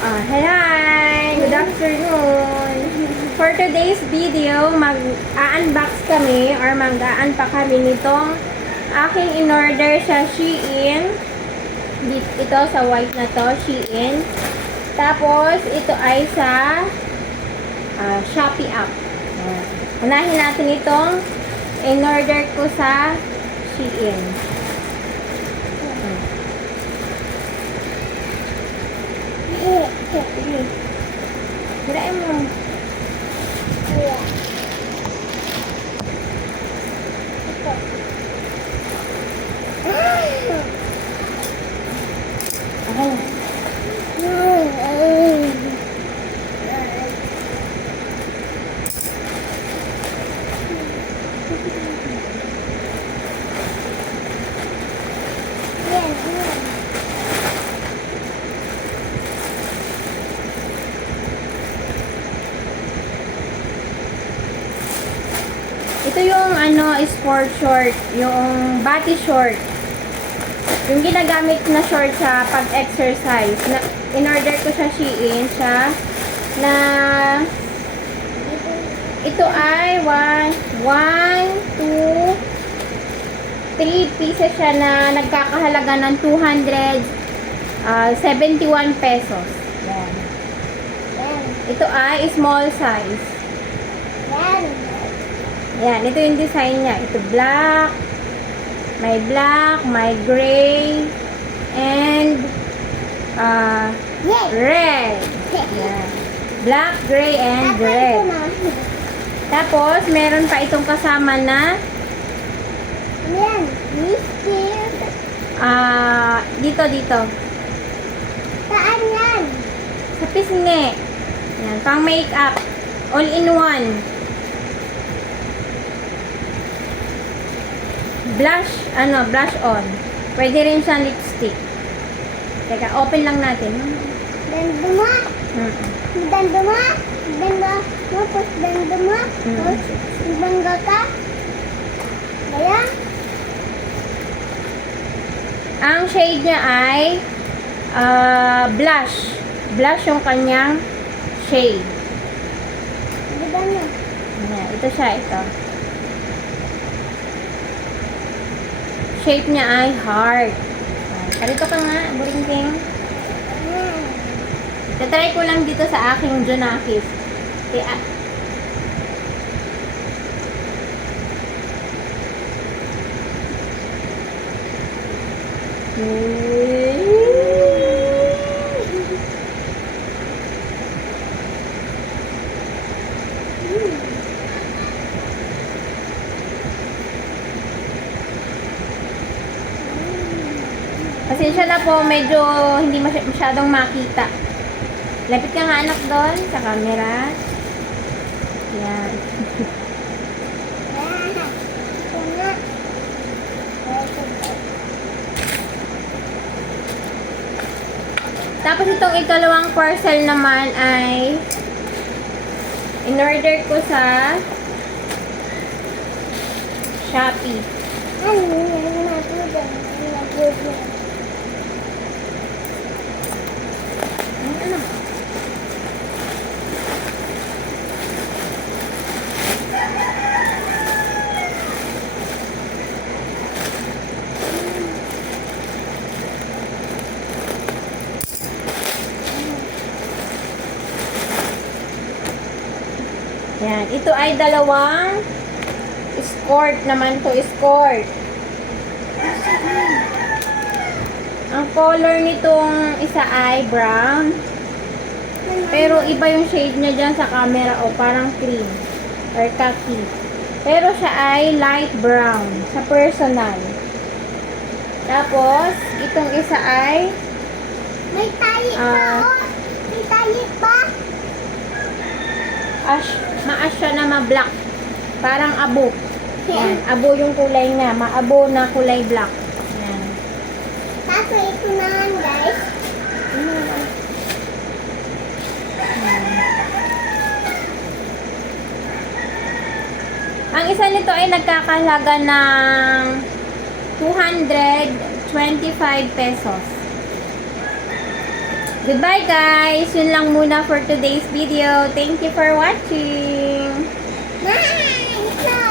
Hi! Good afternoon! For today's video, mag-unbox kami or mag-unpack kami nitong aking in-order sa Shein. Ito sa white na to, Shein. Tapos, ito ay sa Shopee app. Unahin natin itong in-order ko sa Shein. Hirain mo. Ito yung sport short, yung body short. Yung ginagamit na short sa pag-exercise. In-order ko sa Shein siya na ito ay 1, 2, 3 pieces siya na nagkakahalaga ng 271 pesos. Yan. Ito ay small size. Yan, ito yung design niya. Ito black, may gray, and red. Yan. Black, gray, and red. Tapos, meron pa itong kasama na dito. Saan yan? Sa pisngi. Yan, pang makeup. All in one. Blush on. Pwede rin siyang lipstick. Teka, open lang natin. Danduma? Danduma? Tapos danduma? Tapos ibangga ka? Kaya? Ang shade niya ay blush. Blush yung kanyang shade. Diba na? Yan, ito siya, ito. Shape niya ay heart. Karito ka nga, buringting. Tatry ko lang dito sa aking Junakis. Kaya, pasensya na po, medyo hindi masyadong makita. Lapit ka nga anak doon sa camera. Yan. Tapos itong ikalawang parcel naman ay in-order ko sa Shopee. Yan. Ito ay dalawang skirt naman to. Skirt. Ang color nitong isa ay brown. Pero iba yung shade niya dyan sa camera. O parang cream. Or khaki. Pero siya ay light brown. Sa personal. Tapos, itong isa ay May tali pa, May tali pa. Ma-ash siya na ma-black. Parang abo. Yan. Abo yung kulay niya. Ma-abo na kulay black. Yan. Tapos ito naman guys. Ang isa nito ay nagkakahalaga ng 225 pesos. Goodbye guys! Yun lang muna for today's video. Thank you for watching!